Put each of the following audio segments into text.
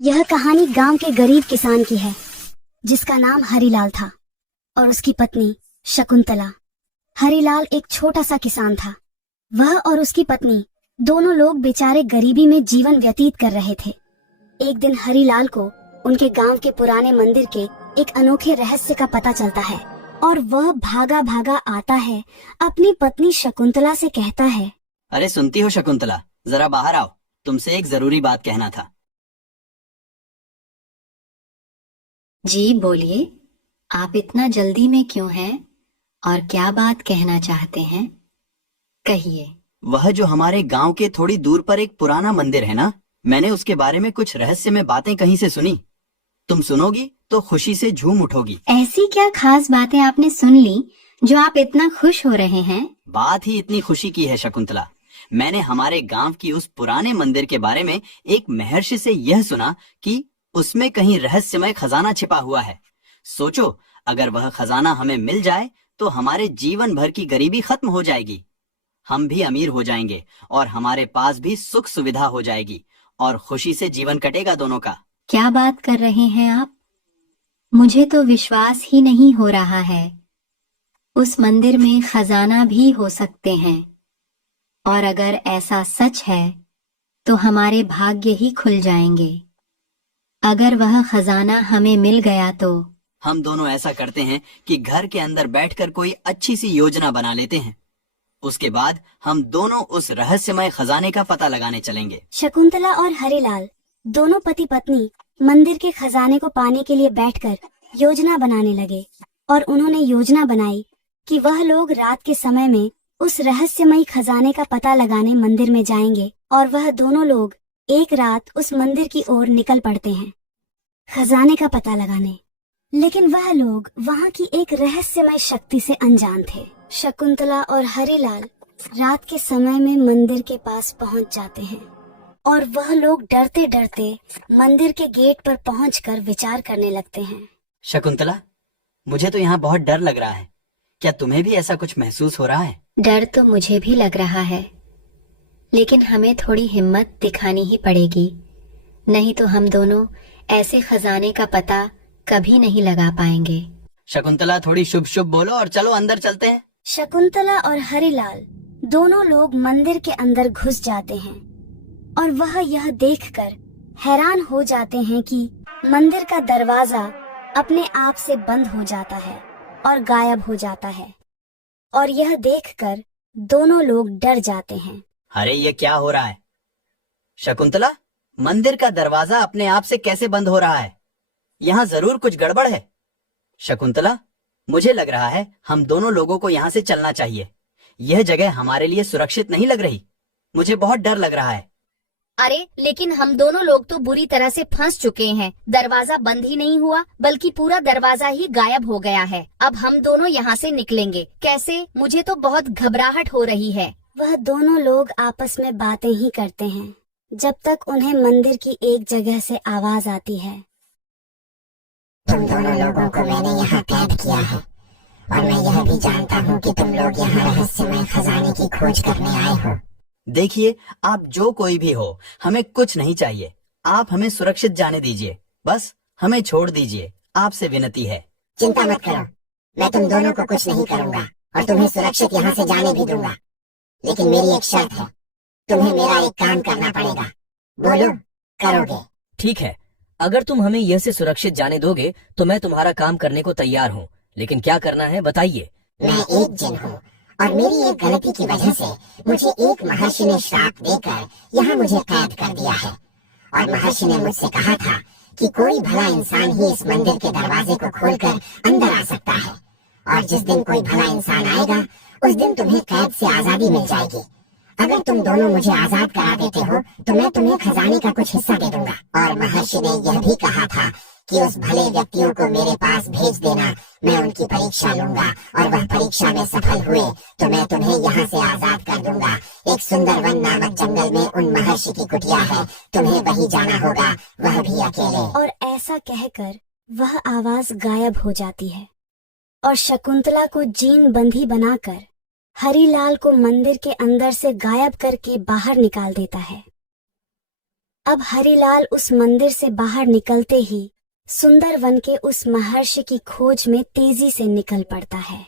यह कहानी गांव के गरीब किसान की है जिसका नाम हरिलाल था और उसकी पत्नी शकुंतला। हरिलाल एक छोटा सा किसान था। वह और उसकी पत्नी दोनों लोग बेचारे गरीबी में जीवन व्यतीत कर रहे थे। एक दिन हरिलाल को उनके गांव के पुराने मंदिर के एक अनोखे रहस्य का पता चलता है और वह भागा भागा आता है, अपनी पत्नी शकुंतला से कहता है, अरे सुनती हो शकुंतला, जरा बाहर आओ, तुमसे एक जरूरी बात कहना था। जी बोलिए, आप इतना जल्दी में क्यों हैं और क्या बात कहना चाहते हैं? कहिए। वह जो हमारे गांव के थोड़ी दूर पर एक पुराना मंदिर है ना, मैंने उसके बारे में कुछ रहस्यमय बातें कहीं से सुनी। तुम सुनोगी तो खुशी से झूम उठोगी। ऐसी क्या खास बातें आपने सुन ली जो आप इतना खुश हो रहे हैं? बात ही इतनी खुशी की है शकुंतला। मैंने हमारे गांव की उस पुराने मंदिर के बारे में एक महर्षि से यह सुना कि उसमें कहीं रहस्यमय खजाना छिपा हुआ है। सोचो, अगर वह खजाना हमें मिल जाए तो हमारे जीवन भर की गरीबी खत्म हो जाएगी। हम भी अमीर हो जाएंगे और हमारे पास भी सुख सुविधा हो जाएगी और खुशी से जीवन कटेगा दोनों का। क्या बात कर रहे हैं आप? मुझे तो विश्वास ही नहीं हो रहा है। उस मंदिर में खजाना भी हो सकते हैं और अगर ऐसा सच है तो हमारे भाग्य ही खुल जाएंगे। अगर वह खजाना हमें मिल गया तो हम दोनों ऐसा करते हैं कि घर के अंदर बैठकर कोई अच्छी सी योजना बना लेते हैं। उसके बाद हम दोनों उस रहस्यमय खजाने का पता लगाने चलेंगे। शकुंतला और हरिलाल दोनों पति पत्नी मंदिर के खजाने को पाने के लिए बैठकर योजना बनाने लगे और उन्होंने योजना बनाई कि वह लोग रात के समय में उस रहस्यमयी खजाने का पता लगाने मंदिर में जाएंगे और वह दोनों लोग एक रात उस मंदिर की ओर निकल पड़ते हैं खजाने का पता लगाने। लेकिन वह लोग वहाँ की एक रहस्यमय शक्ति से अनजान थे। शकुंतला और हरिलाल रात के समय में मंदिर के पास पहुँच जाते हैं और वह लोग डरते डरते मंदिर के गेट पर पहुंचकर विचार करने लगते हैं। शकुंतला, मुझे तो यहाँ बहुत डर लग रहा है। क्या तुम्हें भी ऐसा कुछ महसूस हो रहा है? डर तो मुझे भी लग रहा है, लेकिन हमें थोड़ी हिम्मत दिखानी ही पड़ेगी, नहीं तो हम दोनों ऐसे खजाने का पता कभी नहीं लगा पाएंगे। शकुंतला, थोड़ी शुभ शुभ बोलो और चलो अंदर चलते हैं। शकुंतला और हरिलाल दोनों लोग मंदिर के अंदर घुस जाते हैं और वह यह देखकर हैरान हो जाते हैं कि मंदिर का दरवाजा अपने आप से बंद हो जाता है और गायब हो जाता है। और यह देखकर दोनों लोग डर जाते हैं। अरे ये क्या हो रहा है? शकुंतला, मंदिर का दरवाजा अपने आप से कैसे बंद हो रहा है? यहाँ जरूर कुछ गड़बड़ है। शकुंतला, मुझे लग रहा है हम दोनों लोगों को यहाँ से चलना चाहिए। यह जगह हमारे लिए सुरक्षित नहीं लग रही। मुझे बहुत डर लग रहा है। अरे लेकिन हम दोनों लोग तो बुरी तरह से फंस चुके हैं। दरवाजा बंद ही नहीं हुआ बल्कि पूरा दरवाजा ही गायब हो गया है। अब हम दोनों यहाँ से निकलेंगे कैसे? मुझे तो बहुत घबराहट हो रही है। वह दोनों लोग आपस में बातें ही करते हैं जब तक उन्हें मंदिर की एक जगह से आवाज आती है, तुम दोनों लोगों को मैंने यहाँ कैद किया है और मैं यह भी जानता हूँ कि तुम लोग यहाँ रहस्यमय खजाने की खोज करने आए हो। देखिए, आप जो कोई भी हो, हमें कुछ नहीं चाहिए। आप हमें सुरक्षित जाने दीजिए, बस हमें छोड़ दीजिए, आपसे विनती है। चिंता मत करो, मैं तुम दोनों को कुछ नहीं करूँगा और तुम्हें सुरक्षित यहाँ से जाने भी दूंगा। लेकिन मेरी एक शर्त है, तुम्हें मेरा एक काम करना पड़ेगा। बोलो, करोगे? ठीक है, अगर तुम हमें यह से सुरक्षित जाने दोगे तो मैं तुम्हारा काम करने को तैयार हूँ, लेकिन क्या करना है बताइए। मैं एक जिन हूँ और मेरी एक गलती की वजह से मुझे एक महर्षि ने श्राप देकर यहाँ मुझे कैद कर दिया है। और महर्षि ने मुझसे कहा था कि कोई भला इंसान ही इस मंदिर के दरवाजे को खोलकर अंदर आ सकता है और जिस दिन कोई भला इंसान आएगा उस दिन तुम्हें कैद से आजादी मिल जाएगी। अगर तुम दोनों मुझे आजाद करा देते हो तो मैं तुम्हें खजाने का कुछ हिस्सा दे दूंगा। और महर्षि ने यह भी कहा था कि उस भले व्यक्तियों को मेरे पास भेज देना, मैं उनकी परीक्षा लूंगा और वह परीक्षा में सफल हुए तो मैं तुम्हें यहाँ से आजाद कर दूंगा। एक सुंदर वन नामक जंगल में उन महर्षि की कुटिया है, तुम्हें वहीं जाना होगा, वह भी अकेले। और ऐसा कहकर वह आवाज गायब हो जाती है और शकुंतला को जीन बंधी बनाकर हरिलाल को मंदिर के अंदर से गायब करके बाहर निकाल देता है। अब हरिलाल उस मंदिर से बाहर निकलते ही सुंदर वन के उस महर्षि की खोज में तेजी से निकल पड़ता है।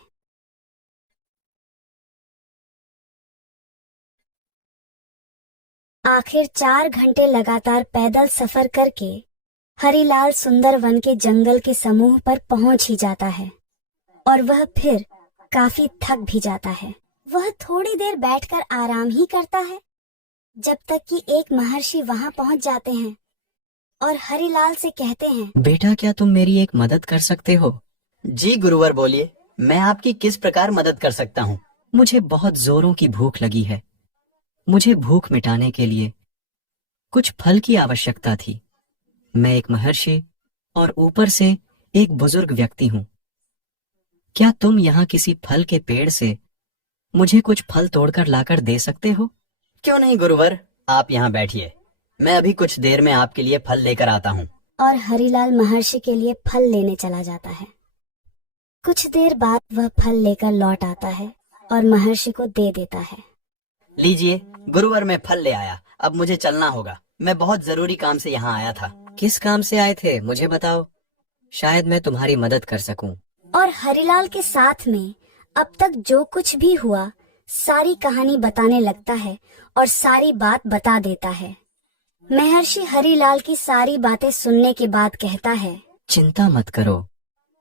आखिर 4 घंटे लगातार पैदल सफर करके हरिलाल सुंदर वन के जंगल के समूह पर पहुंच ही जाता है और वह फिर काफी थक भी जाता है। वह थोड़ी देर बैठकर आराम ही करता है जब तक कि एक महर्षि वहां पहुंच जाते हैं और हरिलाल से कहते हैं, बेटा क्या तुम मेरी एक मदद कर सकते हो? जी गुरुवर बोलिए, मैं आपकी किस प्रकार मदद कर सकता हूँ? मुझे बहुत जोरों की भूख लगी है। मुझे भूख मिटाने के लिए कुछ फल की आवश्यकता थी। मैं एक महर्षि और ऊपर से एक बुजुर्ग व्यक्ति हूँ। क्या तुम यहाँ किसी फल के पेड़ से मुझे कुछ फल तोड़कर लाकर दे सकते हो? क्यों नहीं गुरुवर, आप यहाँ बैठिए, मैं अभी कुछ देर में आपके लिए फल लेकर आता हूँ। और हरिलाल महर्षि के लिए फल लेने चला जाता है। कुछ देर बाद वह फल लेकर लौट आता है और महर्षि को दे देता है। लीजिए गुरुवर, मैं फल ले आया, अब मुझे चलना होगा। मैं बहुत जरूरी काम से यहाँ आया था। किस काम से आए थे मुझे बताओ, शायद मैं तुम्हारी मदद कर सकूं। और हरिलाल के साथ में अब तक जो कुछ भी हुआ सारी कहानी बताने लगता है और सारी बात बता देता है। महर्षि हरिलाल की सारी बातें सुनने के बाद कहता है, चिंता मत करो,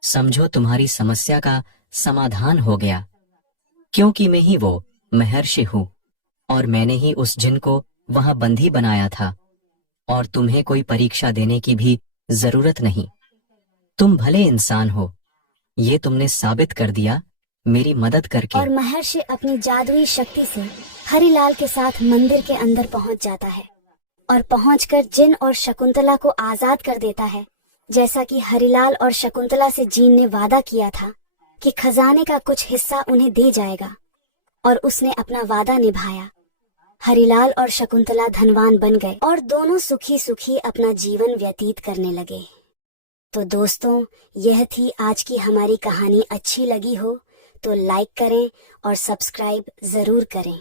समझो तुम्हारी समस्या का समाधान हो गया, क्योंकि मैं ही वो महर्षि हूँ और मैंने ही उस जिन को वहां बंदी बनाया था और तुम्हें कोई परीक्षा देने की भी जरूरत नहीं। तुम भले इंसान हो, ये तुमने साबित कर दिया मेरी मदद करके। और महर्षि अपनी जादुई शक्ति से हरिलाल के साथ मंदिर के अंदर पहुंच जाता है और पहुंचकर जिन और शकुंतला को आजाद कर देता है, जैसा कि हरिलाल और शकुंतला से जीन ने वादा किया था कि खजाने का कुछ हिस्सा उन्हें दे जाएगा, और उसने अपना वादा निभाया। हरिलाल और शकुंतला धनवान बन गए और दोनों सुखी सुखी अपना जीवन व्यतीत करने लगे। तो दोस्तों, यह थी आज की हमारी कहानी। अच्छी लगी हो तो लाइक करें और सब्सक्राइब जरूर करें।